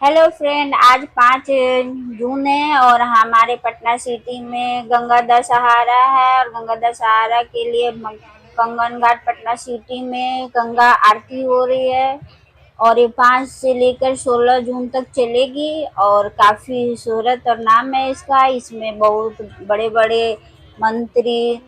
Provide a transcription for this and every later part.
Hello friend, आज 5 जून है और हमारे पटना सिटी में गंगा दशहरा है। और गंगा दशहरा के लिए कंगन घाट पटना सिटी में गंगा आरती हो रही है। और ये 5 से लेकर 16 जून तक चलेगी और काफ़ी शोहरत और नाम है इसका। इसमें बहुत बड़े बड़े मंत्री,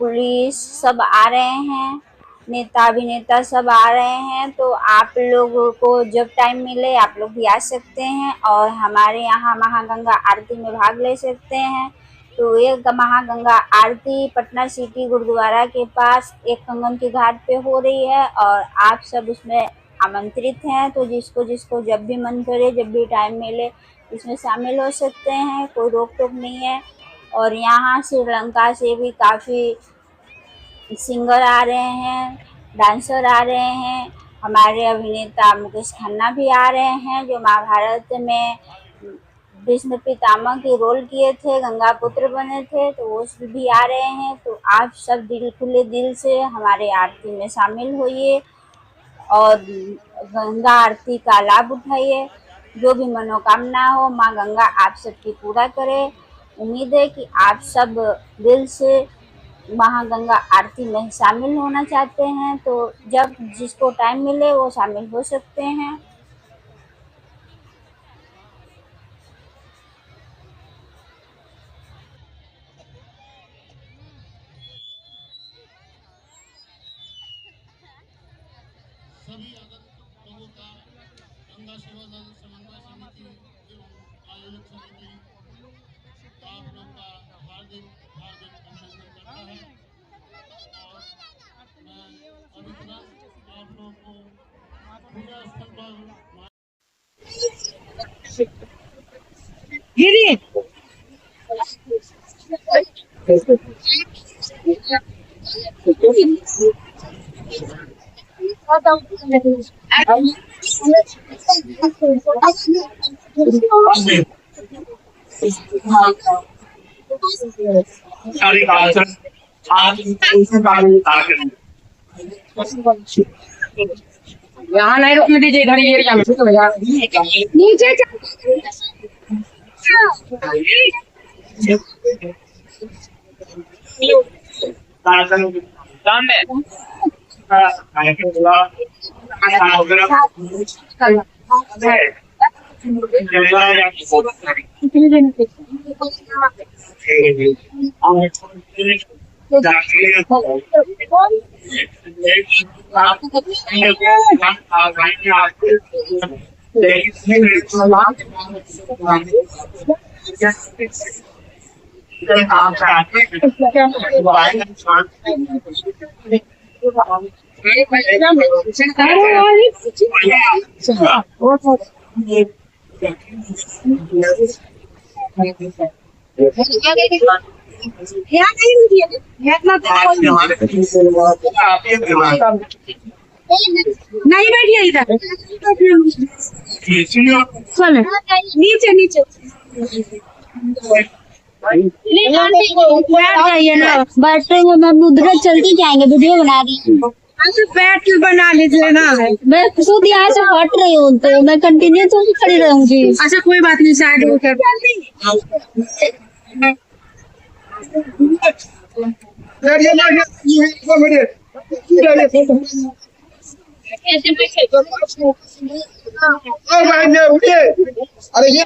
पुलिस सब आ रहे हैं, नेता अभिनेता सब आ रहे हैं। तो आप लोगों को जब टाइम मिले आप लोग भी आ सकते हैं और हमारे यहाँ महागंगा आरती में भाग ले सकते हैं। तो ये महागंगा आरती पटना सिटी गुरुद्वारा के पास एक कंगन के घाट पे हो रही है और आप सब उसमें आमंत्रित हैं। तो जिसको जिसको जब भी मन करे, जब भी टाइम मिले, इसमें शामिल हो सकते हैं, कोई रोक टोक नहीं है। और यहाँ श्रीलंका से भी काफ़ी सिंगर आ रहे हैं, डांसर आ रहे हैं। हमारे अभिनेता मुकेश खन्ना भी आ रहे हैं, जो महाभारत में भीष्म पितामह के रोल किए थे, गंगा पुत्र बने थे, तो वो भी आ रहे हैं। तो आप सब खुले दिल से हमारे आरती में शामिल होइए और गंगा आरती का लाभ उठाइए। जो भी मनोकामना हो, माँ गंगा आप सबकी पूरा करे। उम्मीद है कि आप सब दिल से महागंगा आरती में शामिल होना चाहते हैं। तो जब जिसको टाइम मिले वो शामिल हो सकते हैं। सभी लोगों का गंगा सेवा दल समन्वय समिति एवं आयोजक समिति आप लोग का हार्दिक हार्दिक अभिनंदन करता है। और मैं अभी तुरंत आप लोग को पूजा स्थल पर गिरी यहाँ नहीं रुकने दीजिए, इधर ही एरिया में नीचे नहीं बैठिए इधर, चलो नीचे नीचे बैठ जाइए ना। बैठेंगे मैम, उधर चलते जाएंगे, वीडियो बना रही हूँ। बैठ बना लीजिए ना। मैं खुद यहाँ से हट रही हूँ तो मैं कंटिन्यू तो खड़ी रहूंगी। अच्छा कोई बात नहीं, साइड होकर अरे ये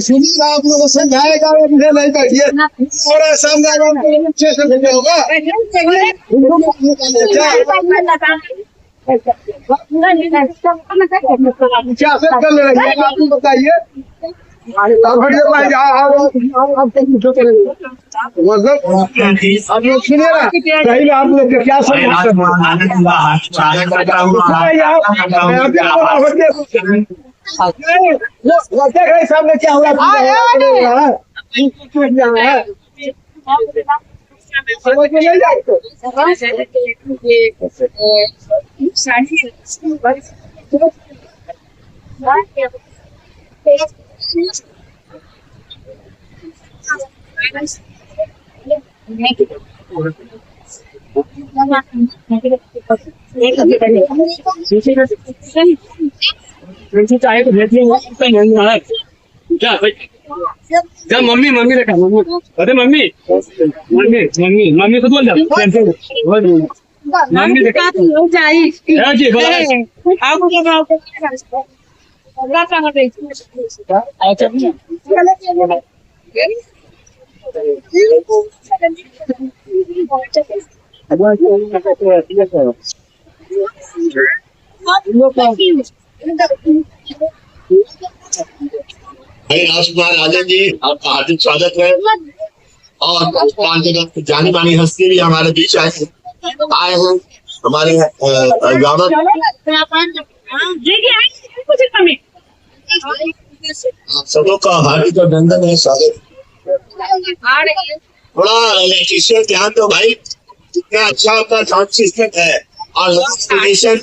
सुनिए, आप लोगों को समझाएगा, मुझे नहीं बैठिए थोड़ा सामने अच्छे से भेजा होगा। क्या सब कर रहे हैं आप लोग बताइए। मतलब आप लोग सुनिए ना, पहले आप लोग क्या सामने क्या हुआ समझ में नहीं चाहे तो भेज क्या क्या मम्मी मम्मी देखा मम्मी अरे मम्मी मम्मी मम्मी मम्मी खुद बोल मम्मी देखा जी भाई राजकुमार राजन जी, आपका हार्दिक स्वागत है। और पांच जगह जानी मानी हस्ती भी हमारे बीच आए हैं हमारे गाँव आप सबों का हार्दिक अभिनंदन है, स्वागत। थोड़ा इलेक्ट्रिशियन ध्यान दो भाई, कितना अच्छा आपका साउंड सिस्टम है और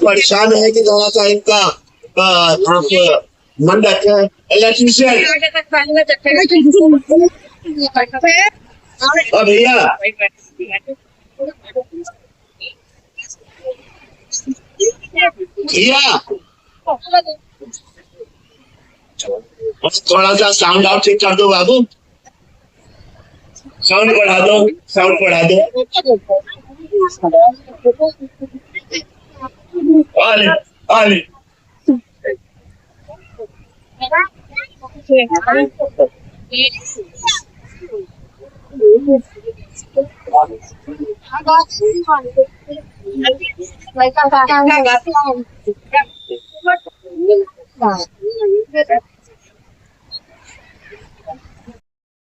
परेशान है कि थोड़ा सा इनका आप मन रखे। इलेक्ट्रिशियन भैया भैया थोड़ा सा साउंड आउट ठीक कर दो बाबू, साउंड बढ़ा दो, साउंड बढ़ा दो। आले आले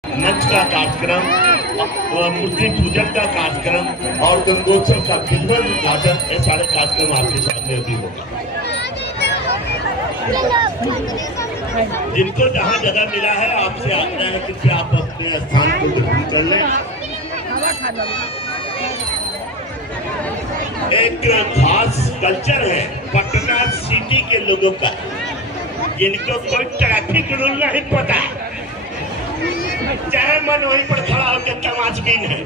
मंच का कार्यक्रम, मूर्ति पूजन का कार्यक्रम और गंगोत्सव का खिदमत उद्घाटन, ये सारे कार्यक्रम आपके सामने अभी होगा। जिनको जहाँ जगह मिला है आपसे आग्रह है कि आप अपने स्थान को ग्रहण कर लें। एक खास कल्चर है पटना सिटी के लोगों का, जिनको कोई ट्रैफिक रूल नहीं पता है, चाहे मन वहीं पर खड़ा होकर तमाशबीन है।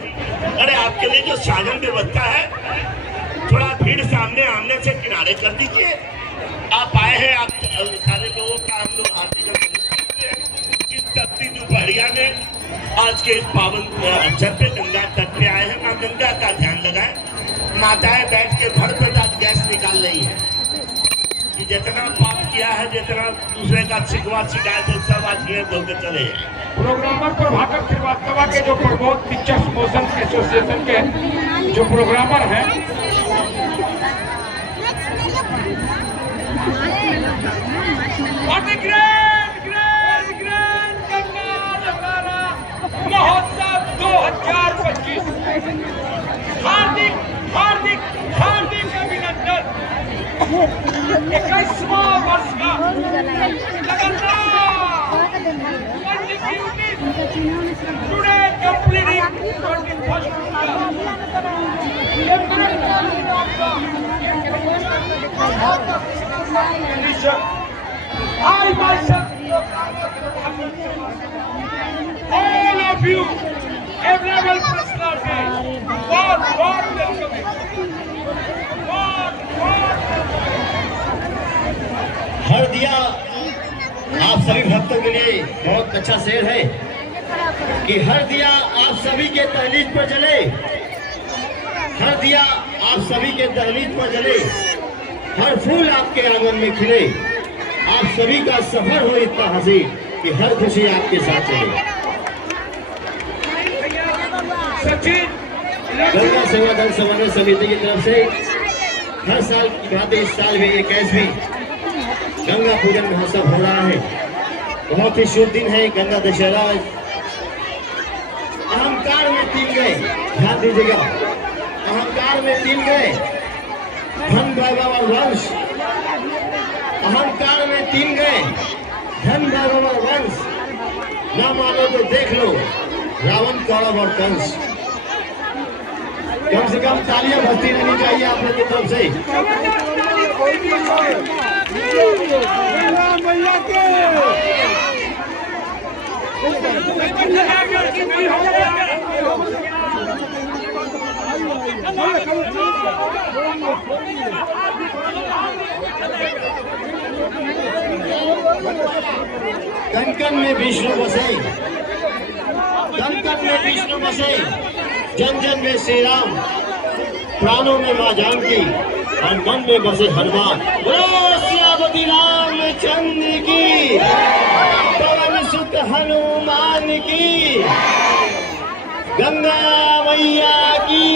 अरे आपके लिए जो साधन व्यवस्था है, थोड़ा भीड़ सामने आमने से किनारे कर दीजिए। आप आए हैं, आप सारे लोगों का हम लोग हार्दिक अभिनंदन करते हैं। इस तपती दोपहरिया में आज के इस पावन अवसर पे गंगा तट पे आए हैं। माँ गंगा का ध्यान लगाएं। माताएं बैठ के भर पेट गैस निकाल रही है कि जितना पाप किया है, जितना दूसरे का शिकवा शिकायत है, सब आज ये धोके चले हैं। प्रोग्रामर प्रभाकर श्रीवास्तव के जो प्रबोध पिक्चर्स मोशन एसोसिएशन के जो प्रोग्रामर हैं, महोत्सव 2025 हार्दिक हार्दिक हार्दिक अभिनंदन। 21वां वर्ष का today completing 21st I myself, all of you, available personality, God welcome. हर दिया आप सभी भक्तों के लिए बहुत अच्छा शेर है कि हर दिया आप सभी के दहलीज पर जले, हर दिया आप सभी के दहलीज पर जले, हर फूल आपके आंगन में खिले, आप सभी का सफर हो इतना हंसी कि हर खुशी आपके साथ चले। गंगा सेवा दल समन्वय समिति की तरफ से हर साल की बात इस साल भी 21वीं गंगा पूजन महोत्सव हो रहा है। बहुत ही शुभ दिन है गंगा दशहरा। अहंकार में तीन गए, ध्यान दीजिएगा, अहंकार में तीन गए धन वैभव और वंश, अहंकार में तीन गए धन वैभव और वंश। ना मानो तो देख लो रावण कौरव और कंस। कम से कम तालियां बजती रहनी चाहिए आप लोग की तरफ से। कण में विष्णु बसे, कण में विष्णु बसे, जन जन में श्री राम, प्राणों में मां जानकी और मन में बसे हनुमान। बोलो सियापति रामचंद्र की, पवन सुत हनुमान की, गंगा मैया की।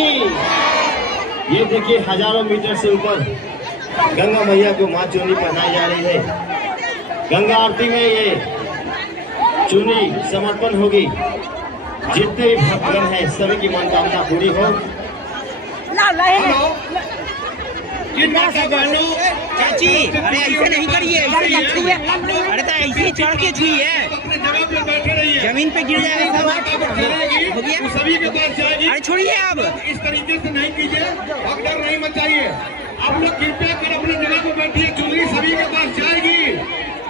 ये देखिए हजारों मीटर से ऊपर गंगा मैया को मां चुन्नी पहनाई जा रही है। गंगा आरती में ये चुन्नी समर्पण होगी। जितने भी भक्तगण हैं सभी की मनोकामना पूरी हो। चाची अरे ऐसे नहीं करिए, अरे तो ऐसे ही चढ़ के छुइए, जमीन पे गिर जाएगा सब। हो गया सभी के पास जाएगी। अरे छोड़िए अब, इस तरीके से नहीं कीजिए, भगदड़ नहीं मचाइए। आप लोग कृपया कर अपनी जगह पर बैठिए, चुनरी सभी के पास जाएगी।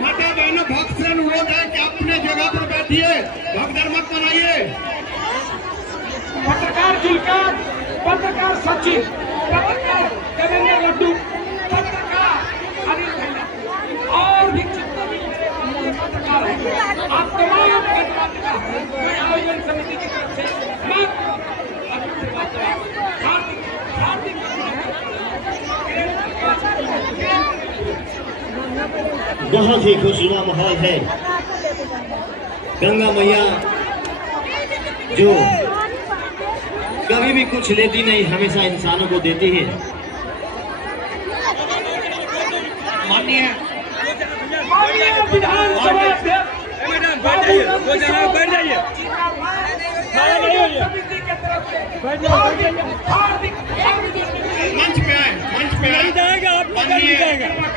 माता बहनों भक्त से अनुरोध है कि अपने जगह पर बैठिए, भगदड़ मत बनाइए। पत्रकार जुलकर, पत्रकार सचिन, पत्रकार देवेंद्र लड्डू, पत्रकार अनिल भैया और भी जितने भी पत्रकार हैं, आप तमाम पत्रकार मैं आयोजन समिति की तरफ से बहुत ही खुशनुमा माहौल है। गंगा मैया जो कभी भी कुछ लेती नहीं, हमेशा इंसानों को देती है। माननीय विधानसभा बैठ जाइए, मंच पे आए, मंच पे आए। जाएगा आप माननीय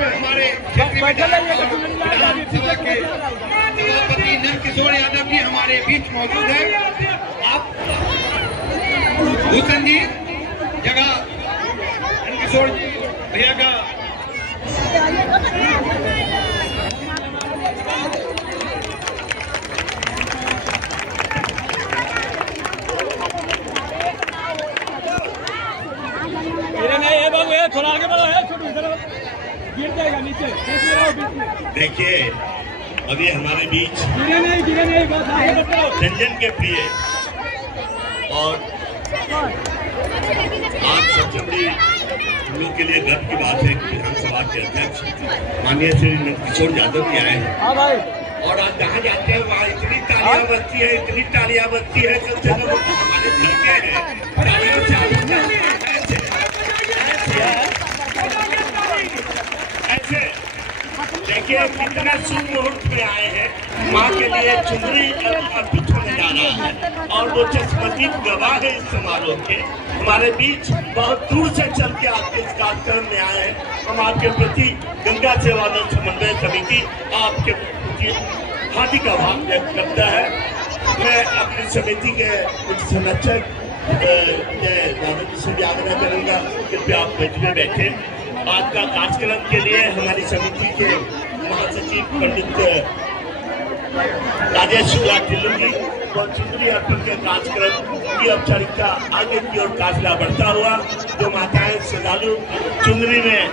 हमारे विधानसभा के सभापति नंदकिशोर यादव जी हमारे बीच मौजूद है। आप भूषण जी जगह नंदकिशोर जी भैया का थोड़ा आगे बढ़ो है, छोटू इधर गिर जाएगा नीचे। देखिए अभी हमारे बीच गिरे नहीं बस आगे बढ़ो। रंजन के प्रिय और आज सबसे बड़ी हम लोग के लिए गर्व की बात है कि विधानसभा के अध्यक्ष माननीय श्री नंदकिशोर यादव जी आए हैं। हाँ भाई, और आज जहाँ जाते हैं वहाँ इतनी तालियां बजती है, इतनी तालियां बजती है, कम से कम हमारे लड़के हैं तालियों से ऐसे देखिए कितने शुभ मुहूर्त में आए हैं। माँ के लिए चुनरी अर्पित होने जा रहा है और वो चश्मदीद गवाह है इस समारोह के। हमारे बीच बहुत दूर से चल के आपके इस कार्यक्रम में आए हैं। हम आपके प्रति गंगा सेवा दल समन्वय समिति आपके प्रति हार्दिक आभार व्यक्त करता है। मैं अपनी समिति के कुछ संरक्षक दादा जी से भी आग्रह करूँगा कृपया आप मंच में बैठे। आज का कार्यक्रम के लिए हमारी समिति के महासचिव पंडित राजेश शुक्ला ढिल्लों जी और चुनरी अर्पण के कार्यक्रम की औपचारिकता आगे की ओर काफिला बढ़ता हुआ जो माताएं श्रद्धालु चुनरी में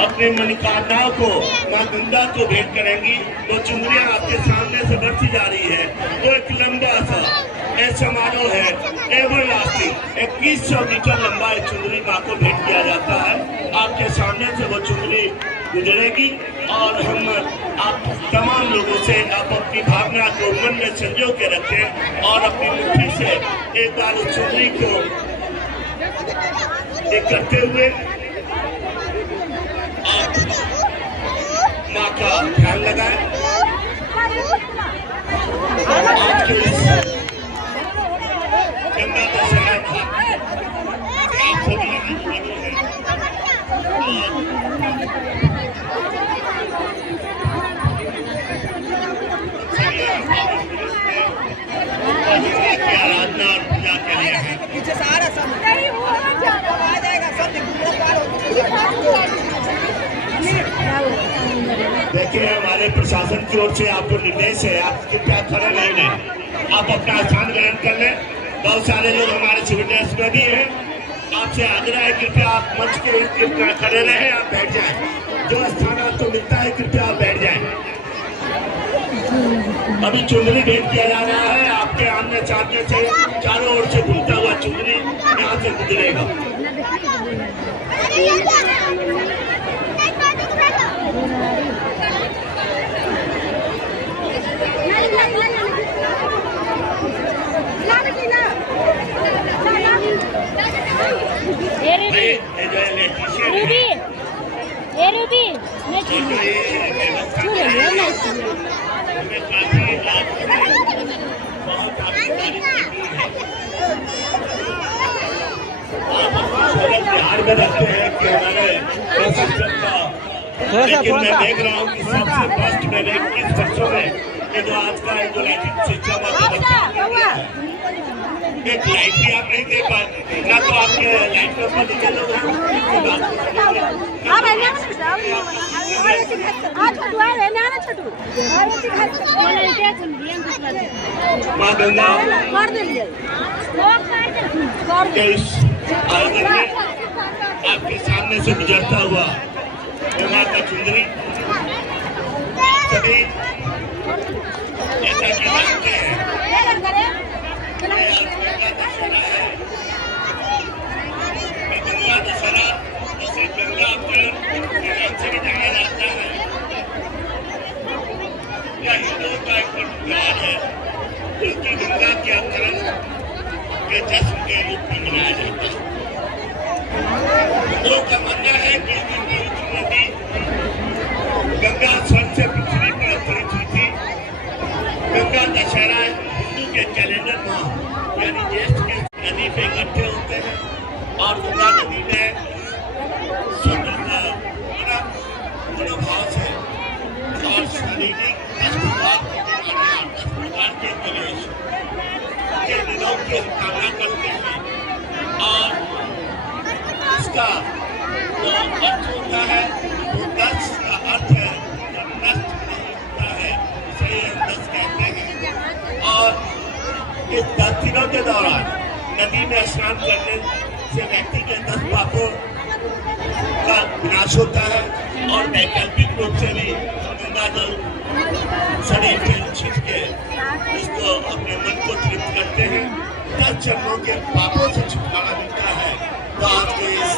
अपनी मनोकामनाओं को मां गंगा को भेंट करेंगी। वो चुनरियां आपके सामने से बढ़ती जा रही है। वो एक लंबा सा समारोह है, एवर लास्टिंग 2100 मीटर लंबा एक चुनरी माँ को भेंट किया जाता है। आपके सामने से वो चुनरी गुजरेगी और हम आप तमाम लोगों से आप अपनी भावना को मन में संजो के रखें और अपनी मुट्ठी से एक बार उस चुनरी को एक करते हुए आप माँ का ध्यान लगाएं। आज के इस गंगा दशहरा आप सभी हैं। आराधना और पूजा के लिए है। पीछे सारा सब आ जाएगा, सब देखिए हमारे प्रशासन की ओर से आपको निर्देश है, आप कृपया खड़े नहीं रहें। आप अपना स्थान ग्रहण कर लें। बहुत सारे लोग हमारे सिविलियंस में भी हैं। आपसे आग्रह है कृपया आप मंच के खड़े रहें, आप बैठ जाएं। जो स्थान आपको मिलता है कृपया आप बैठ जाएं। अभी चुनरी भेंट किया जा रहा है। आपके आमने सामने से चारों ओर से घूमता हुआ चुनरी यहाँ से गुजरेगा। बिहार में रखते हैं कि हमारे प्रशासन का, लेकिन मैं देख रहा हूँ कि सबसे फर्स्ट मैंने 21 वर्षों में ये जो आज का जो लैंगिक शिक्षा एक लाइट भी आप नहीं दे पाते ना, तो आपके लाइट के ऊपर नीचे लोग माँ गंगा के इस आयोजन में आपके सामने से गुजरता हुआ गंगा का चुंदरी सभी जैसा कि जानते हैं गंगा दशहरा जिसे गंगा अवतरण के नाम से भी जाना जाता है। यह हिंदुओं का एक त्योहार है जो कि गंगा के अवतरण के जश्न के रूप में मनाया जाता है। हिंदुओं का मानना है कि इस दिन पवित्र नदी गंगा स्वर्ग से पृथ्वी पर अवतरित हुई थी। गंगा दशहरा हिंदू के कैलेंडर माह यानी ज्येष्ठ के नदी पे इकट्ठे होते हैं और गंगा नदी में मनोभाव से और शारीरिक 10 प्रकार के कलेश के दिनों की कामना करते हैं और इसका जो अर्थ होता है वो 10 का अर्थ है जब नष्ट नहीं होता है उसे 10 कहते हैं। और इस 10 दिनों के दौरान नदी में स्नान करने से व्यक्ति के 10 पापों का विनाश होता है और वैकल्पिक रूप से भी गंगा जल शरीर पे छिट के इसको अपने मन को तृप्त करते हैं। 10 जन्मों के पापों से छुटकारा मिलता है। तो आज के इस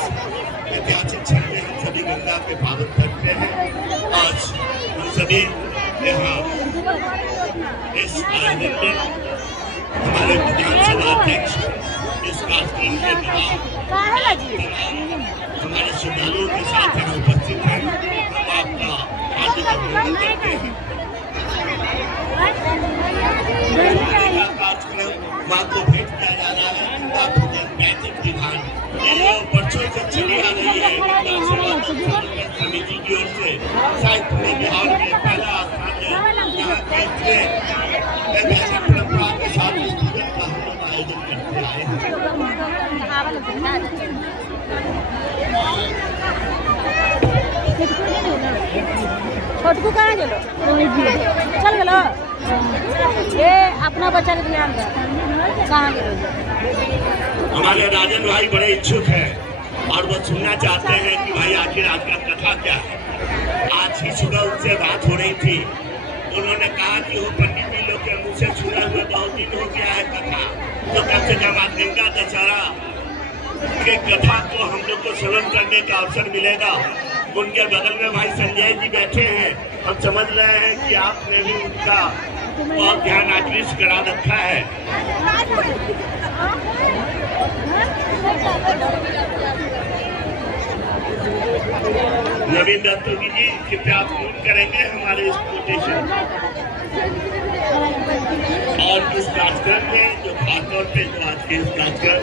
ऐतिहासिक क्षण में हम सभी गंगा के पावन करते हैं। आज हम सभी यहाँ इस आयोजन में हमारे विधानसभा अध्यक्ष इस कार्यक्रम के दौरान हमारे श्रद्धालुओं के साथ यहाँ उपस्थित हैं। हम आपका हार्दिक अभिनंदन करते हैं। कार्यक्रम माँ को भेंट किया जा रहा है। गंगा पूजन नैतिक विधान ये वर्षों से चली आ रही है। गंगा सेवा समिति की ओर से शायद पूरे बिहार में पहला स्थान है। यहाँ के ऐतिहासिक परंपरा के साथ इस पूजन का हम लोग आयोजन करते आए हैं। छोटकू कहाँ गेलो? चल गेलो? ये अपना बच्चा के ध्यान दे। कहाँ गेलो? हमारे राजन भाई बड़े इच्छुक हैं और वो सुनना चाहते हैं कि भाई आखिर आपका कथा क्या है। आज ही सुबह उनसे बात हो रही थी। उन्होंने कहा कि वो पंडित जी लोग के मुँह से सुना हुआ बहुत दिन हो गया है कथा, तो कम से कम आज गंगा दशहरा के कथा को हम लोग को श्रवण करने का अवसर मिलेगा। उनके बगल में भाई संजय जी बैठे हैं। हम समझ रहे हैं कि आपने भी उनका बहुत ध्यान आकृष्ट करा रखा है। नवीन दत्तोगी जी कृपया आप नोट करेंगे हमारे इस कोटेशन और इस कार्यक्रम में जो खासतौर पे जो आज के इस कार्यक्रम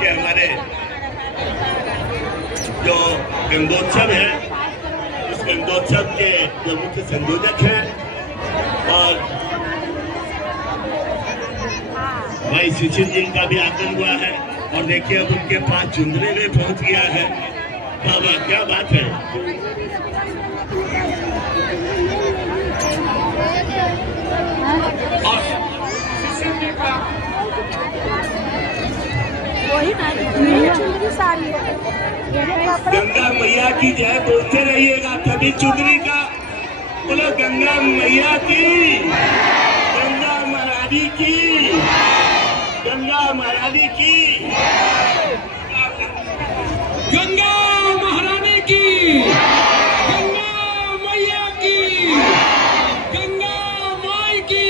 के हमारे जो गंगोत्सव है उस गंगोत्सव के जो मुख्य संयोजक हैं और भाई शिशिर जी का भी आगमन हुआ है और देखिए अब उनके पास चुंदरी में पहुंच गया है। बाबा क्या बात है। और गंगा मैया की जय बोलते रहिएगा, तभी चुनरी का बोलो गंगा मैया की, गंगा महारानी की, गंगा महारानी की, गंगा महारानी की, गंगा मैया की, गंगा माई की,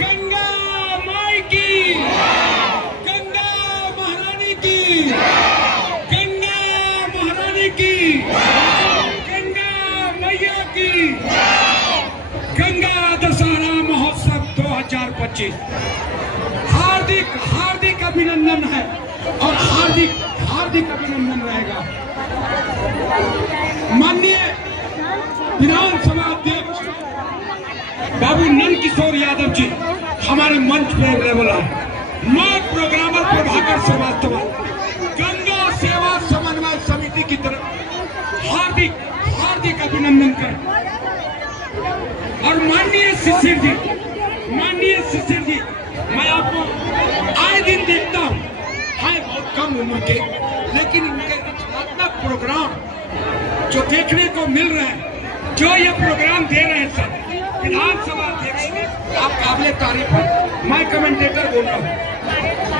गंगा माई की, गंगा महारानी की, गंगा महारानी की, गंगा मैया की। गंगा दशहरा महोत्सव 2025 हार्दिक हार्दिक अभिनंदन है और हार्दिक हार्दिक अभिनंदन रहेगा। माननीय विधानसभा अध्यक्ष बाबू नंद किशोर यादव जी हमारे मंच पे अवेलेबल है। मैं प्रोग्रामर प्रभाकर श्रीवास्तव गंगा सेवा समन्वय समिति की तरफ हार्दिक हार्दिक अभिनंदन करें। और माननीय शिशिर जी, मैं आपको आए दिन देखता हूँ, है बहुत कम उम्र के, लेकिन इनके रचनात्मक प्रोग्राम जो देखने को मिल रहे हैं, जो ये प्रोग्राम दे रहे हैं सर विधानसभा अध्यक्ष ने, आप काबिले तारीफ है। मैं कमेंटेटर बोल रहा हूँ,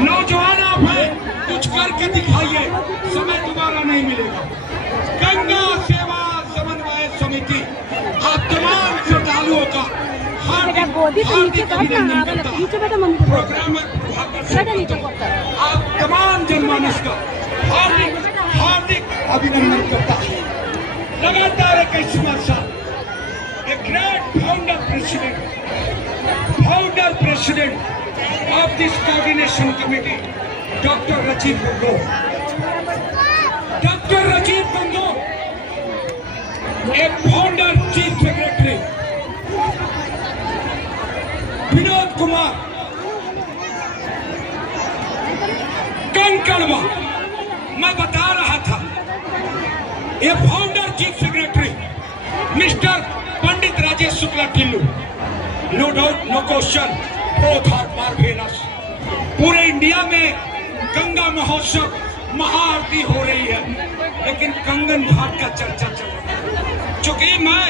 नौजवान आप हैं, कुछ करके दिखाइए, समय दोबारा नहीं मिलेगा। गंगा सेवा समन्वय समिति आप तमाम श्रद्धालुओं का हार्दिक अभिनंदन करता है। प्रोग्रामर आप तमाम जनमानस का हार्दिक हार्दिक अभिनंदन करता है। लगातार 21वां साल a great founder president of this coordination committee, Dr. Rajiv Gangor. Dr. Rajiv Gangor, a founder chief secretary, Vinod Kumar कंकड़वा, मैं बता रहा था, ये founder chief secretary mister Pandit Rajesh Shukla Tillu, no doubt no question, both are marvellous. पूरे इंडिया में गंगा महोत्सव महाआरती हो रही है, लेकिन कंगन घाट का चर्चा चल रहा है। चूंकि मैं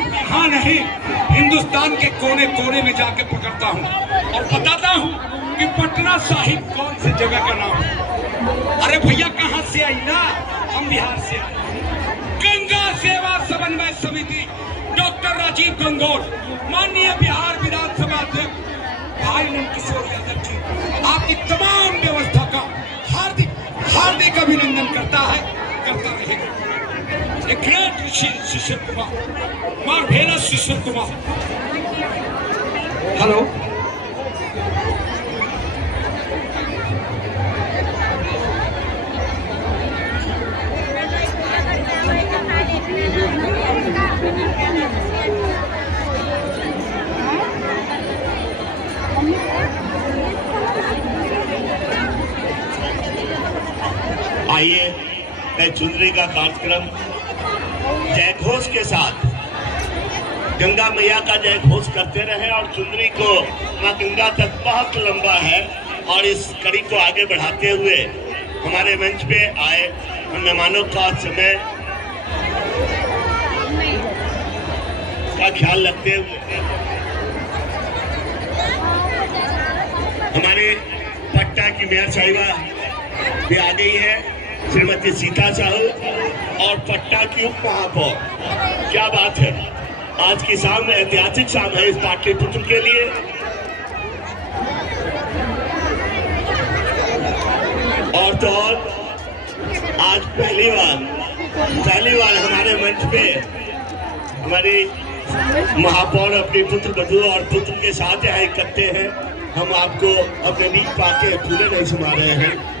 यहाँ नहीं, हिंदुस्तान के कोने कोने में जाके पकड़ता हूँ और बताता हूँ कि पटना साहिब कौन सी जगह का नाम है। अरे भैया कहाँ से आई ना, हम बिहार से आए। गंगा सेवा समन्वय समिति डॉक्टर राजीव गंगोर, माननीय बिहार विधानसभा अध्यक्ष भाई नंद किशोर यादव जी, आपकी तमाम व्यवस्था का हार्दिक हार्दिक अभिनंदन करता है, करता रहेगा। A great Shishir Kumar, marvelous Shishir Kumar. Hello, आइए मैं चुनरी का कार्यक्रम जय घोष के साथ गंगा मैया का जय घोष करते रहे और चुनरी को मां गंगा तक बहुत लंबा है। और इस कड़ी को आगे बढ़ाते हुए हमारे मंच पे आए मेहमानों का समय का ख्याल रखते हुए हमारे पटना की मेयर साहिबा भी आ गई है, श्रीमती सीता साहू, और पटना की उप महापौर। क्या बात है, आज की शाम ऐतिहासिक शाम है इस पाटलिपुत्र के लिए। और तो और आज पहली बार हमारे मंच पे हमारी महापौर अपने पुत्र वधू और पुत्र के साथ यहाँ इकट्ठे हैं। हम आपको अपने बीच पाके फूले नहीं सुना रहे हैं।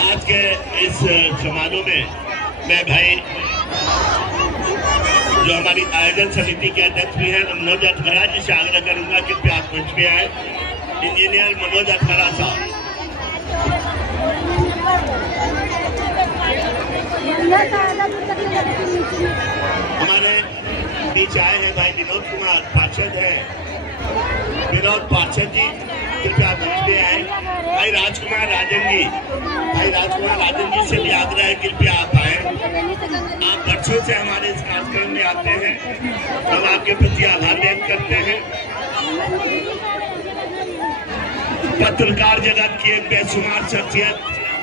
आज के इस समारोह में मैं भाई जो हमारी आयोजन समिति के अध्यक्ष भी हैं मनोज अटखरा जी से आग्रह करूंगा कि आप मंच पे आए। इंजीनियर मनोज अटखरा साहब हमारे बीच आए हैं। भाई विनोद कुमार पार्षद है, विनोद पार्षद जी कृपया मंच पे आए। भाई राजकुमार राजन जी से भी आग्रह है कृपया आप आए। आप वर्षों से हमारे इस कार्यक्रम में आते हैं, हम आपके प्रति आभार व्यक्त करते हैं। पत्रकार जगत की एक बेशुमार शख्सियत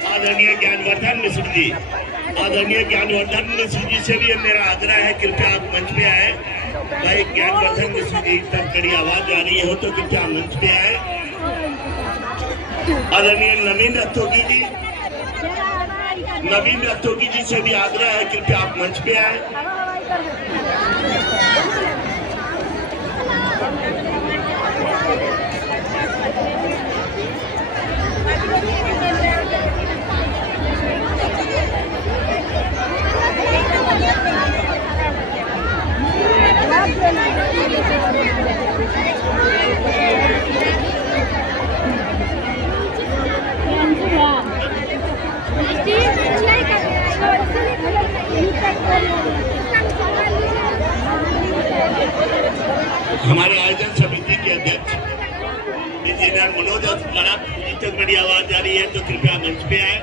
आदरणीय ज्ञानवर्धन मिश्र जी से भी मेरा आग्रह है कृपया आप मंच पे आए। भाई ज्ञानवर्धन मिश्र जी तक कड़ी आवाज आ रही हो तो कृपया मंच पे आए। आदरणीय नवीन रस्तोगी जी से भी आग्रह है कृपया आप मंच पे आए। हमारे आयोजन समिति के अध्यक्ष इंजीनियर मनोज अटखरा जी तक बड़ी आवाज आ रही है तो कृपया मंच पे आए।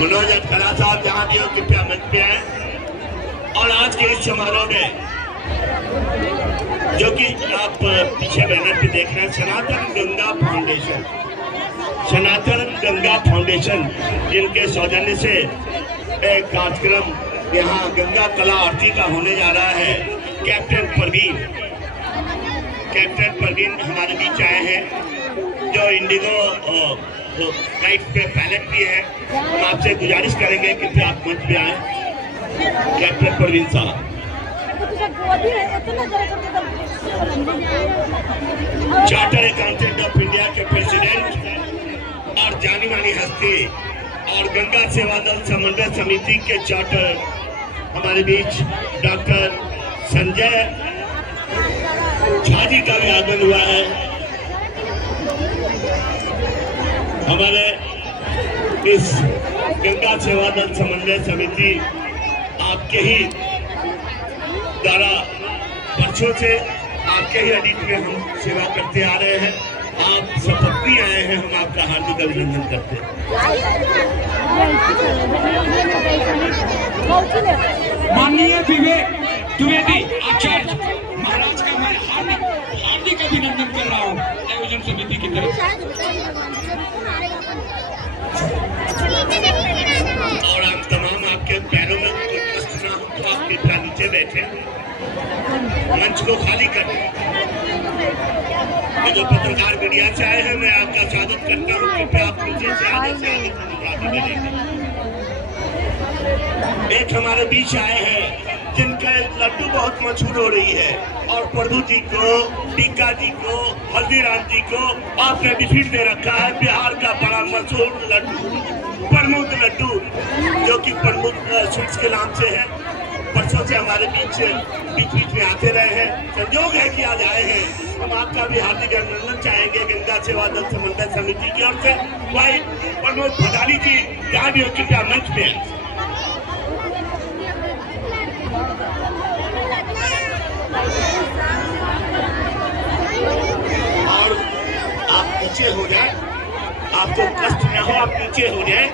मनोज अटखरा साहब जहाँ भी हो कृपया मंच पे आए। और आज के इस समारोह में जो कि आप पीछे बैनर पे देख रहे हैं, सनातन गंगा फाउंडेशन जिनके सौजन्य से एक कार्यक्रम यहाँ गंगा कला आरती का होने जा रहा है। कैप्टन परवीन हमारे बीच आए हैं जो इंडिगो फ्लाइट पे पायलट भी है। हम आपसे गुजारिश करेंगे कि आप मंच पे आए। कैप्टन परवीन साहब चार्टर अकाउंटेंट ऑफ इंडिया के प्रेसिडेंट और जानी मानी हस्ती और गंगा सेवा दल समन्वय समिति के चार्टर हमारे बीच डॉक्टर संजय झा जी का भी आगमन हुआ है। हमारे इस गंगा सेवा दल समन्वय समिति आपके ही द्वारा वर्षों से आपके ही अडिट में हम सेवा करते आ रहे हैं। आप सपत्नी आए हैं, हम आपका हार्दिक अभिनंदन करते हैं। माननीय विवेक द्विवेदी आचार्य महाराज का मैं हार्दिक अभिनंदन कर रहा हूँ आयोजन समिति की तरफ से। और आप तमाम आपके पैरों में कष्ट ना हो तो आप कृपया नीचे बैठे, मंच को खाली करें। जो पत्रकार मीडिया से आए हैं मैं आपका स्वागत करता हूँ। कृपया आप नीचे से आगे करेंगे। एक हमारे बीच आए हैं जिनके लड्डू बहुत मशहूर हो रही है और प्रभु जी को, टीका जी को, हल्दीराम जी को आपने डिफीट दे रखा है। बिहार का बड़ा मशहूर लड्डू प्रमुख लड्डू जो कि प्रमुख स्वीट्स के नाम से है, वर्षों से हमारे बीच में आते रहे हैं। संयोग है कि आज आए हैं। हम आपका भी हार्दिक अभिनंदन चाहेंगे गंगा सेवा दल समन्वय समिति की ओर से। भाई प्रमोद भदानी जी जहाँ भी हो कृपया मंच पे हैं। और आप नीचे हो जाए, आपको कष्ट न हो, आप नीचे हो जाए।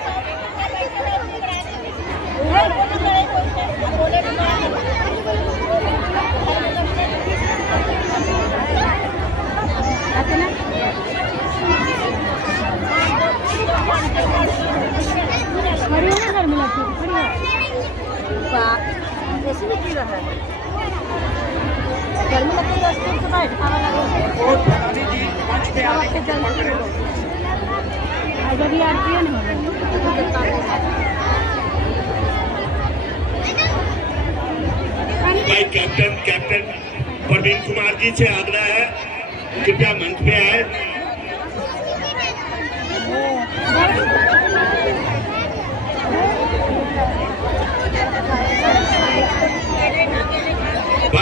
ऐसे भी पी रहा है गर्मी लगती है स्कूल से बैठ खाना लगा जब आरती है ना भाई कैप्टन प्रवीण कुमार जी से आग्रह है कृपया मंच पे आए।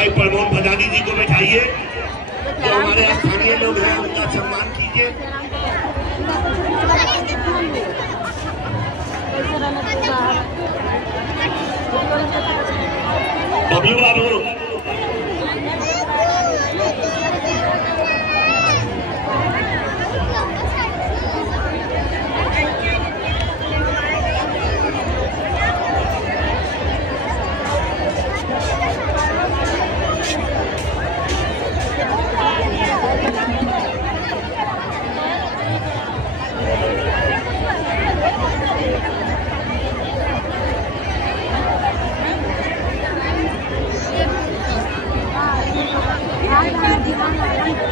भाई प्रमोद भदानी जी को बैठाइए, जो हमारे स्थानीय लोग हैं उनका सम्मान कीजिए। बबलू बाबू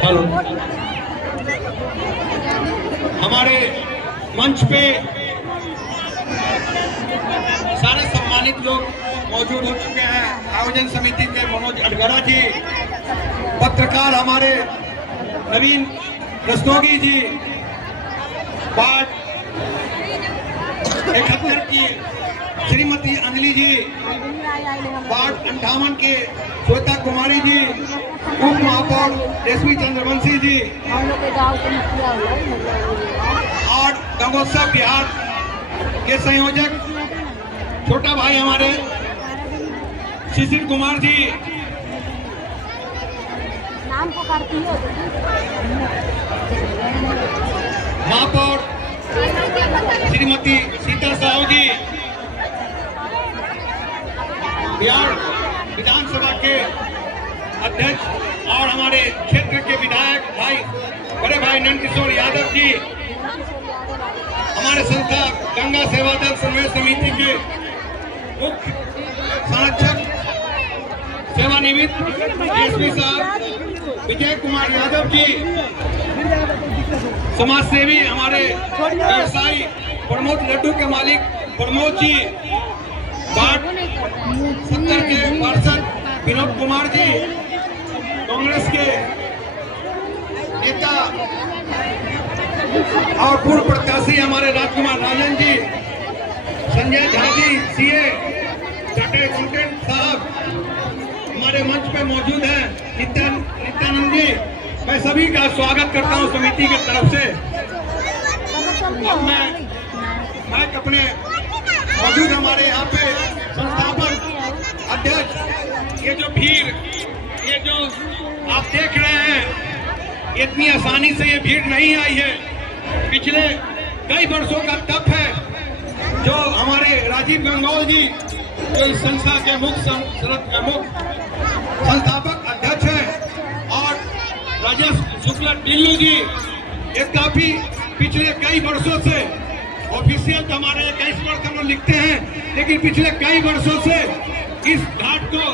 हेलो, हमारे मंच पे सारे सम्मानित लोग मौजूद हो चुके हैं। आयोजन समिति के मनोज अडगरा जी, पत्रकार हमारे नवीन रस्तोगी जी, वार्ड 71 की श्रीमती अंजलि जी, वार्ड 58 के श्वेता कुमारी जी, उप महापौर रेशमी चंद्रवंशी जी और गंगोत्सव बिहार के संयोजक छोटा भाई हमारे शिशिर कुमार जी, महापौर श्रीमती सीता साहू जी, बिहार विधानसभा के अध्यक्ष और हमारे क्षेत्र के विधायक भाई बड़े भाई नंद किशोर यादव जी, हमारे संस्था गंगा सेवा दल समन्वय समिति के मुख्य संरक्षक सेवानिवृत्त एसपी साहब विजय कुमार यादव जी, समाज सेवी हमारे व्यवसायी प्रमोद लड्डू के मालिक प्रमोद जी, वार्ड 70 के पार्षद विनोद कुमार जी, कांग्रेस के नेता और पूर्व प्रत्याशी हमारे राजकुमार Rajan ji, Sanjay Jha ji CA, chartered accountant साहब हमारे मंच पे मौजूद हैं, नित्यानंद जी, मैं सभी का स्वागत करता हूं समिति की तरफ से। अब मैं अपने मौजूद हमारे यहाँ पे संस्थापक अध्यक्ष, ये जो भीड़, ये जो आप देख रहे हैं, इतनी आसानी से ये भीड़ नहीं आई है। पिछले कई वर्षों का तप है जो हमारे राजीव गंगौल जी, जो इस संस्था के मुख्य संस्थापक अध्यक्ष हैं, और राजेश शुक्ला टिल्लू जी, ये काफी पिछले कई वर्षों से, ऑफिशियल तो हमारे 21 वर्ष हम लोग लिखते हैं, लेकिन पिछले कई वर्षों से इस घाट को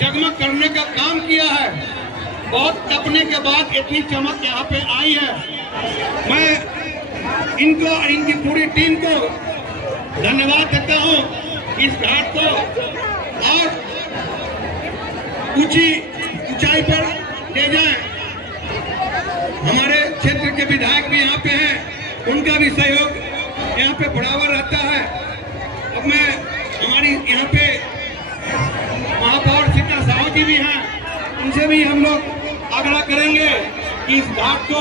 जगमग करने का काम किया है। बहुत तपने के बाद इतनी चमक यहाँ पे आई है। मैं इनको और इनकी पूरी टीम को धन्यवाद देता हूँ। इस घाट को और ऊंचाई पर ले जाएं। हमारे क्षेत्र के विधायक भी यहाँ पे हैं, उनका भी सहयोग यहाँ पे बराबर रहता है। अब मैं हमारी यहाँ पे महापौर सीता साहू जी भी हैं, उनसे भी हम लोग आग्रह करेंगे कि इस घाट को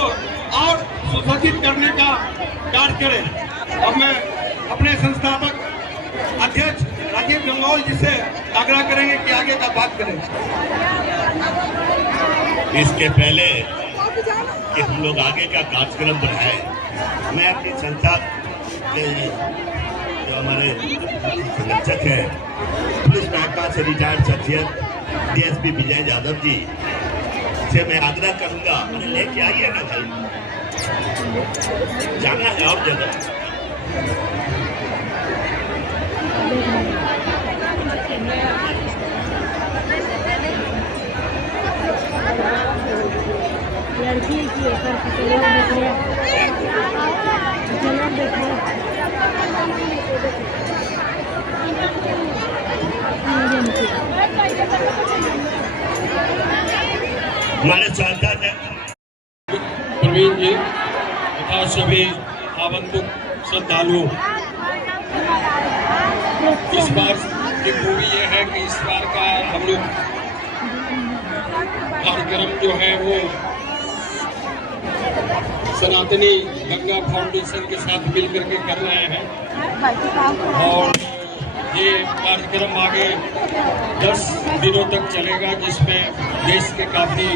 और सुसज्जित करने का कार्य करें। अब मैं अपने संस्थापक अध्यक्ष राजीव गंगौल जी से आग्रह करेंगे कि आगे का बात करें। इसके पहले कि हम लोग आगे का कार्यक्रम बढ़ाएं, मैं अपनी संस्था के जो हमारे संरक्षक है, पुलिस महकमा से रिटायर्ड शख्सियत डीएसपी विजय यादव जी से मैं आग्रह करूंगा, अरे लेके आइए ना भाई, जाना है और जगह। लड़की की हमारे सांसद प्रवीण जी तथा सभी आगंतुक श्रद्धालुओं, इस बार की खूबी यह है कि इस बार का हम लोग कार्यक्रम जो है वो सनातनी गंगा फाउंडेशन के साथ मिलकर के कर रहे हैं और ये कार्यक्रम आगे 10 दिनों तक चलेगा, जिसमें देश के काफी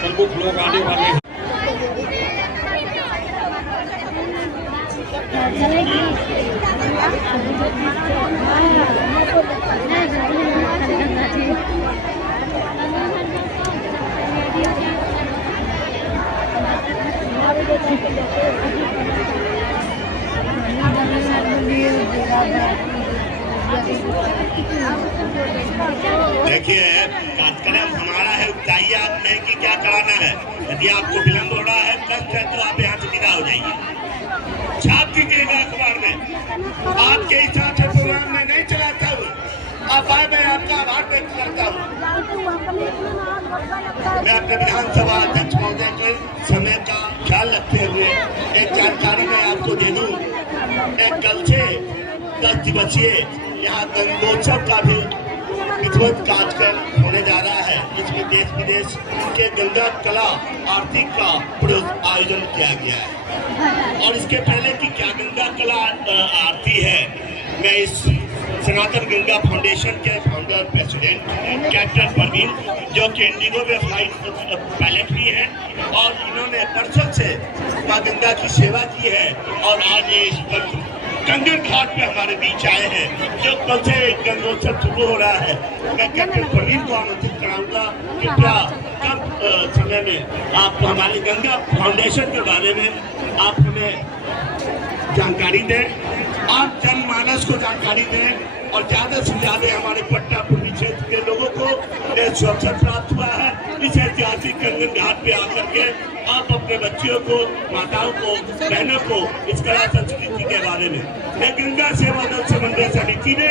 प्रमुख लोग आने वाले हैं। देखिए, कार्यक्रम हमारा है, बताइए आप नहीं कि क्या कराना है। यदि आपको विलम्ब हो रहा है, कष्ट है, तो आप यहाँ से विदा हो जाइए। छाप दीजिएगा अखबार में। आपके हिसाब से प्रोग्राम में नहीं चलाता हूँ, आप आए, मैं आपका आभार व्यक्त करता हूँ। मैं अपने विधानसभा अध्यक्ष महोदय के समय का ख्याल रखते हुए एक जानकारी मैं आपको दे दूँ। एक कल से 10 दिवसीय यहाँ गंगोत्सव का भी विधिवत कार्यक्रम होने जा रहा है, जिसमें देश विदेश के गंगा कला आरती का आयोजन किया गया है। और इसके पहले की क्या गंगा कला आरती है, मैं इस सनातन गंगा फाउंडेशन के फाउंडर प्रेसिडेंट कैप्टन परवीन, जो कि इंडिगो में फ्लाइट पायलट भी हैं और इन्होंने वर्षों से माँ गंगा की सेवा की है और आज ये इस गंगा घाट पे हमारे बीच आए हैं, जो कल से गंगोत्सव शुरू हो रहा है। मैं कैप्टन परवीन को आमंत्रित कराऊंगा कि क्या कब समय में आप हमारे गंगा फाउंडेशन के बारे में आप हमें जानकारी दें, आप जनमानस को जानकारी दें और ज्यादा से ज्यादा हमारे पटना पूर्वी क्षेत्र के लोगों को इस अवसर प्राप्त हुआ है। इस ऐतिहासिक गंगा घाट पे आकर के आप अपने बच्चियों को, माताओं को, बहनों को इस कला संस्कृति के बारे में गंगा सेवा दल समन्वय समिति ने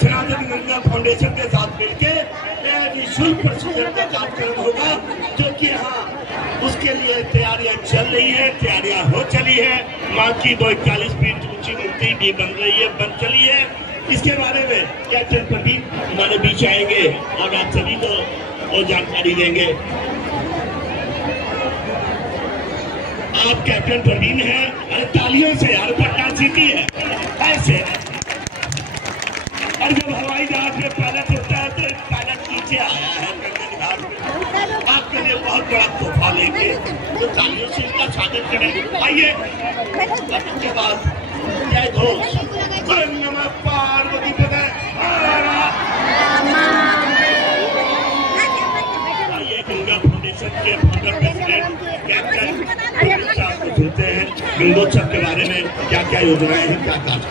सनातन गंगा फाउंडेशन के साथ मिलकर निःशुल्क प्रशिक्षण का कार्यक्रम होगा, जो कि यहाँ उसके लिए तैयारियां चल रही है, तैयारियां हो चली है। माँ की 241 फीट ऊंची मूर्ति भी बन रही है, बन चली है। इसके बारे में कैप्टन परवीन हमारे बीच आएंगे और आप सभी को वो जानकारी देंगे। आप कैप्टन परवीन हैं, अरे तालियों से यार, पटना सिटी है ऐसे। और जब हवाई जहाज में पायलट होता है तो पायलट नीचे आया है आपके लिए बहुत बड़ा तोहफा लेके, तो तालियों से इसका स्वागत करें। आइए के बाद जय घोष नमः पार्वती पते। आइए गंगा फाउंडेशन के फाउंडर प्रेसिडेंट कैप्टन साहब को सुनते हैं गंगोत्सव के बारे में, क्या क्या योजनाएं हैं, क्या कार्य।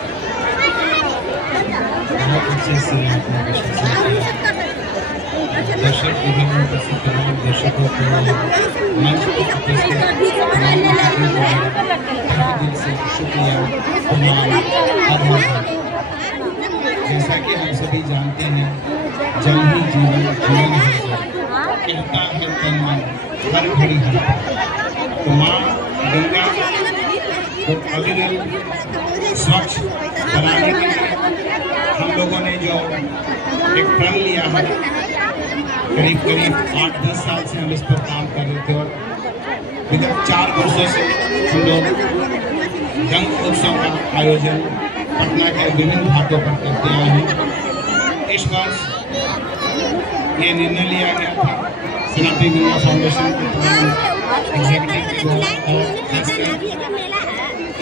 दर्शक विभिन्न उपस्थित तमाम दर्शकों को मंच पर उपस्थित दिल से शुक्रिया। जैसा कि हम सभी जानते हैं, जल ही जीवन, जीवन है कहता है तन मन हर घड़ी हर। तो माँ गंगा को अविरल स्वच्छ बनाने के लिए हम लोगों ने जो एक प्रण लिया है, करीब 8-10 साल से हम इस पर काम कर रहे थे और विगत 4 वर्षों से हम लोग गंग उत्सव का आयोजन पटना के विभिन्न घाटों पर करते आए हैं। इस वर्ष ये निर्णय लिया गया था सनातनी गंगा फाउंडेशन के एग्जीक्यूटिव और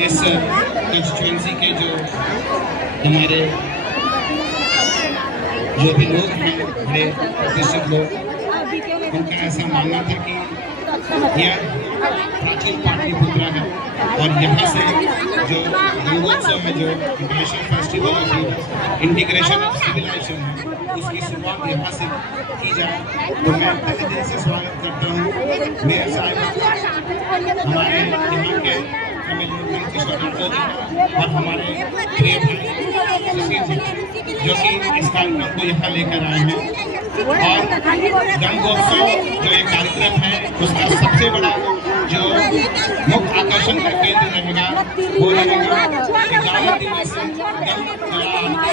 इस कंस्टिट्यूएंसी के जो हमारे जो भी लोग हैं, बड़े प्रतिष्ठित लोग, उनका ऐसा मानना था कि यह प्राचीन पाटलिपुत्र है और यहाँ से जो गंगोत्सव है, जो international festival of integration of civilisation है, उसकी शुरुआत यहाँ से की जाए। तो मैं तहे दिल से स्वागत करता हूँ मेयर साहब, हमारे यहाँ के और हमारे प्रिय भाई सुशील जी, जो कि इस कार्यक्रम को यहाँ लेकर आए हैं। और गंगोत्सव जो एक कार्यक्रम है, उसका सबसे बड़ा जो मुख्य आकर्षण का केंद्र रहेगा वो रहेगा 11 दिवसीय कला आरती,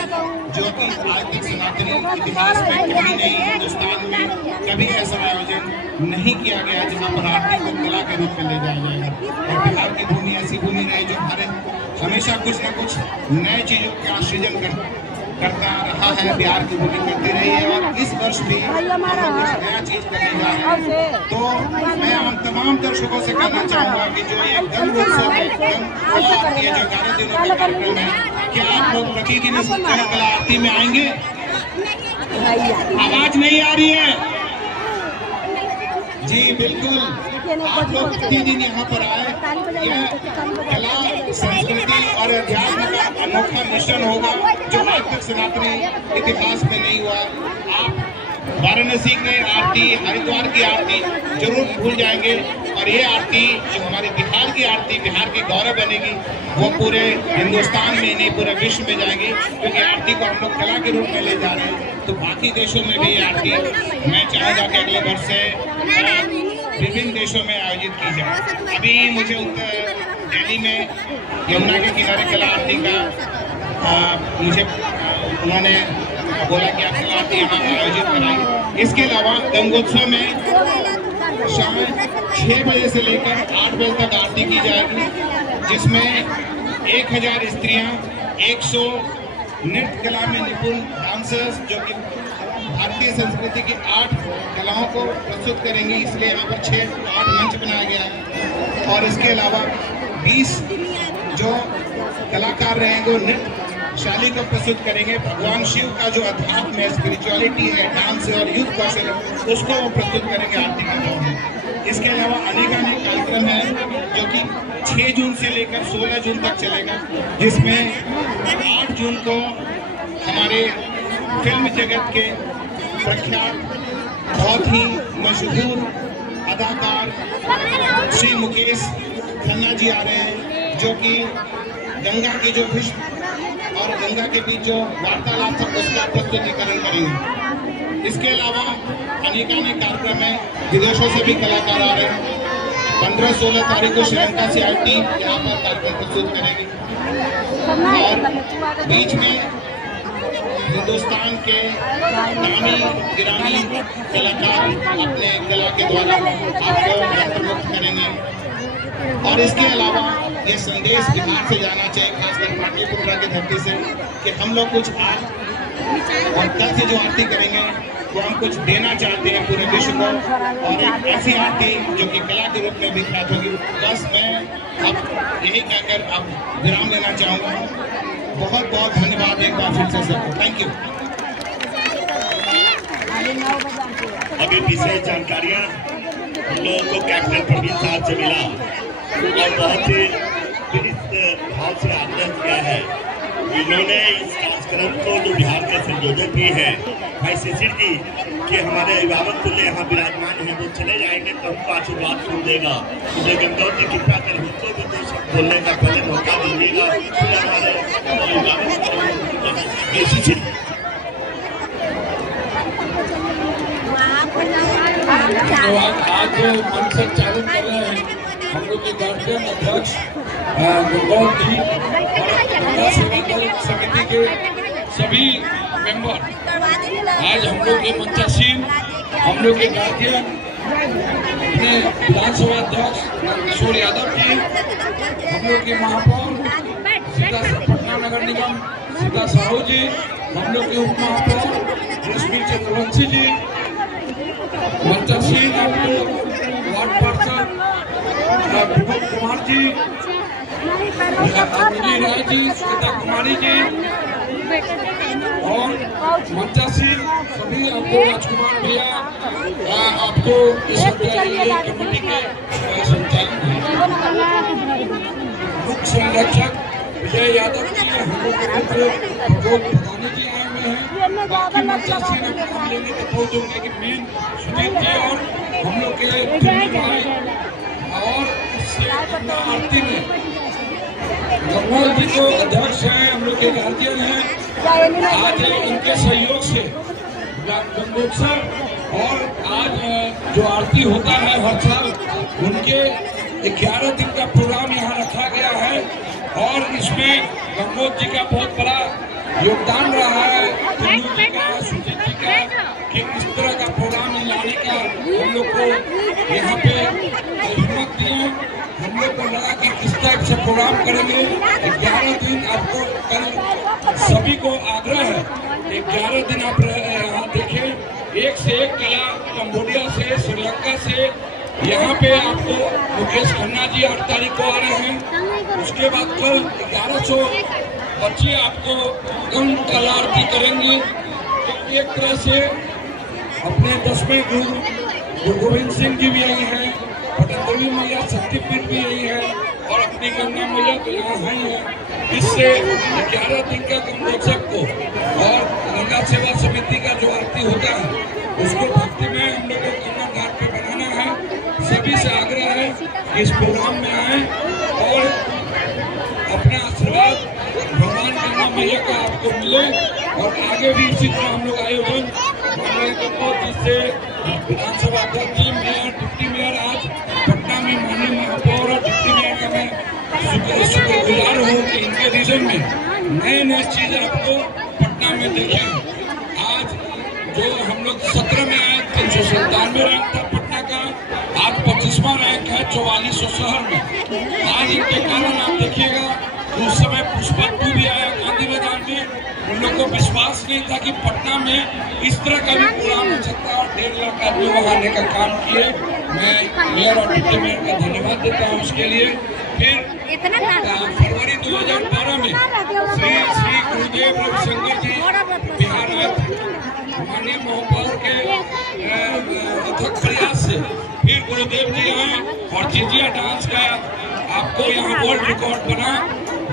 जो कि आज तक सनातनी इतिहास में कभी नहीं, हिंदुस्तान में कभी ऐसा आयोजन नहीं किया गया जहाँ पर आरती को कला के रूप में ले जाया जाएगा। और बिहार की भूमि ऐसी भूमि रही जो हमेशा कुछ न कुछ नए चीजों का सृजन करता रहा है, बिहार की भूमि करती रही है। और इस वर्ष भी हम लोग कुछ नया चीज करने जा रहे हैं। तो मैं हम तमाम दर्शकों से कहना चाहूंगा कि जो ये गंगोत्सव है, कला आरती है, जो 11 दिनों का कार्यक्रम है, क्या आप लोग प्रतिदिन इस कला आरती में आएंगे? आवाज नहीं आ रही है जी? बिल्कुल, आप लोग प्रतिदिन यहाँ पर आए। यह कला, संस्कृति और अध्यात्म का अनोखा मिश्रण होगा जो आज तक सनातनी इतिहास में नहीं हुआ। आप वाराणसी की आरती, हरिद्वार की आरती जरूर भूल जाएंगे, और ये आरती जो हमारे बिहार की आरती, बिहार की गौरव बनेगी, वो पूरे हिंदुस्तान में नहीं पूरे विश्व में जाएगी, क्योंकि आरती को हम लोग कला के रूप में ले जा रहे हैं। तो बाकी देशों में भी ये आरती मैं चाहूँगा कि अगले वर्ष से विभिन्न देशों में आयोजित की जाए। अभी मुझे दिल्ली में यमुना के किनारे कला आरती का मुझे उन्होंने बोला कि आप कला आरती यहाँ आयोजित कराएंगे। इसके अलावा गंगोत्सव में शाम 6 बजे से लेकर 8 बजे तक आरती की जाएगी, जिसमें 1000 स्त्रियाँ 100 नृत्य कला में निपुण डांसर्स जो कि भारतीय संस्कृति की 8 कलाओं को प्रस्तुत करेंगी, इसलिए यहाँ पर 6-8 मंच बनाया गया है। और इसके अलावा 20 जो कलाकार रहेंगे वो नृत्य शैली को प्रस्तुत करेंगे। भगवान शिव का जो अध्यात्म है, स्पिरिचुअलिटी है, डांस है और यूथ कौशल है, उसको वो प्रस्तुत करेंगे आरती के दौर में। इसके अलावा अनेक कार्यक्रम है जो कि 6 जून से लेकर 16 जून तक चलेगा, जिसमें 8 जून को हमारे फिल्म जगत के प्रख्यात बहुत ही मशहूर अदाकार श्री मुकेश खन्ना जी आ रहे हैं, जो कि गंगा के जो विश्व और गंगा के बीच जो वार्तालाप था उसका प्रस्तुतिकरण करेंगे। इसके अलावा अनेक कार्यक्रम है, विदेशों से भी कलाकार आ रहे हैं। 15-16 तारीख को श्रीलंका से आईटी यहाँ पर कार्यक्रम प्रस्तुत करेगी, और बीच में हिंदुस्तान के नामी गिरामी कलाकार अपने कला के द्वारा आपको मंत्रमुग्ध करेंगे। और इसके अलावा ये संदेश बिहार से जाना चाहिए, खासकर पाटलिपुत्रा की धरती से, कि हम लोग कुछ आज और कल से जो आरती करेंगे वो हम कुछ देना चाहते हैं पूरे विश्व को, और एक ऐसी आरती जो कि कला के रूप में विख्यात होगी। बस मैं अब यही कहकर अब विराम लेना चाहूँगा। बहुत बहुत धन्यवाद एक बार फिर से सबको, थैंक यू। अभी विशेष जानकारियाँ हम लोगों को कैप्टन प्रवीण साहब से मिला, और बहुत ही विनिष्ठ भाव से आग्रह किया है। इन्होंने इस कार्यक्रम को जो बिहार के संयोजक भी हैं भाई शिशिर जी, कि हमारे अभिभावक तुल्य यहाँ विराजमान हैं, वो चले जाएंगे तो हमको आशीर्वाद सुन देगा। मुझे गंगौती कृपा कर हमको भी 2 शब्द बोलने का पहले मौका दीजिएगा। फिर हमारे शिशिर आज जो मंच संचालन कर रहे हैं हम लोग के गार्जियन अध्यक्ष गंगौर जी और गंगा सेवा दल समिति के सभी मेंबर, आज हम लोग के मंचासीन, हम लोग के गार्जियन, अपने विधानसभा अध्यक्ष किशोर यादव जी, हम लोग के महापौर सीता पटना नगर निगम सीता साहू जी, हम लोग के उप महापौर रश्मि चक्रवंशी जी, मंचासीन हम लोग वार्ड पार्षद विनोद कुमार जी, अंजलि राय जी, श्वेता कुमारी जी, और मंचासीन सभी आपको राजकुमार भैया, आपको इस कमेटी के संचालक मुख्य संरक्षक विजय यादव जी, हम लोग के मित्र प्रबोध प्रधानी जी आए हुए हैं। बाकी मंचासीन हम लेने के पहुंच होंगे कि मीन सुजीत जी और हम लोग के टिम्मी भाई, और इससे आरती में गंगौर जी तो अध्यक्ष हैं, हम लोग के गार्जियन हैं। आज उनके सहयोग से गंगोत्सव और आज जो आरती होता है हर साल, उनके 11 दिन का प्रोग्राम यहाँ रखा गया है और इसमें गंगोत जी का बहुत बड़ा योगदान रहा है, कुल्लू जी का, सुजीत जी का, कि इस तरह का प्रोग्राम लाने का हम लोग को यहाँ पे हिम्मत दिए। हम लोग को लगा कि किस टाइप से प्रोग्राम करेंगे। 11 दिन आपको कल सभी को आग्रह है 11 दिन आप यहाँ देखें, एक से एक कला, कंबोडिया से, श्रीलंका से, यहाँ पे आपको मुकेश खन्ना जी 8 तारीख को आ रहे हैं। उसके बाद कल 1100 बच्चे आपको गंगा कला आरती करेंगे। तो एक तरह से अपने 10वें गुरु गोविंद सिंह जी भी यही हैं, पटन मैया शक्तिपीठ भी यही है और अपनी गंगा मैया तो यहाँ है। इससे 11 दिन का गंगोत्सव को और गंगा सेवा समिति का जो आरती होता है उसको भक्ति में हम लोग को गंगा घाट पे बनाना है। सभी से आग्रह है कि इस प्रोग्राम में आए और अपना आशीर्वाद भगवान गंगा मैया का आपको मिले और आगे भी इसी तरह हम लोग आयोजन जिससे विधानसभा अध्यक्ष जी, मेयर, डिप्टी मेयर, आज पटना में माननीय महापौर और डिप्टी मेयर का मैं शुक्रगुजार हूँ कि इनके रीजन में नए चीजें आपको पटना में देखें। आज जो हम लोग 17 में आए, 397 रैंक था पटना का, आज 25वां रैंक है 4400 शहर में। आज इनके कारण आप देखिएगा, उस समय पुष्पा 2 भी आया गांधी मैदान में, उन लोग को विश्वास नहीं था कि पटना में इस तरह का भी प्रोग्राम हो सकता है और 1.5 लाख आदमी वहाँ आने का काम किए। मैं मेयर और डिप्टी मेयर का धन्यवाद देता हूँ उसके लिए। फिर फरवरी 2012 में श्री गुरुदेव रविशंकर जी बिहार आए थे, माननीय महापौर के अथक प्रयास से फिर गुरुदेव जी आए और झिझिया डांस का आपको यहाँ वर्ल्ड रिकॉर्ड बना,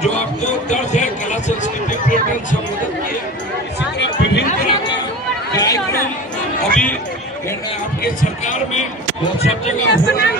जो आपको दर्ज है कला संस्कृति पर्यटन सब मदद किए। इसी तरह विभिन्न तरह का कार्यक्रम अभी आपके सरकार में बहुत सब जगह हो रहा है।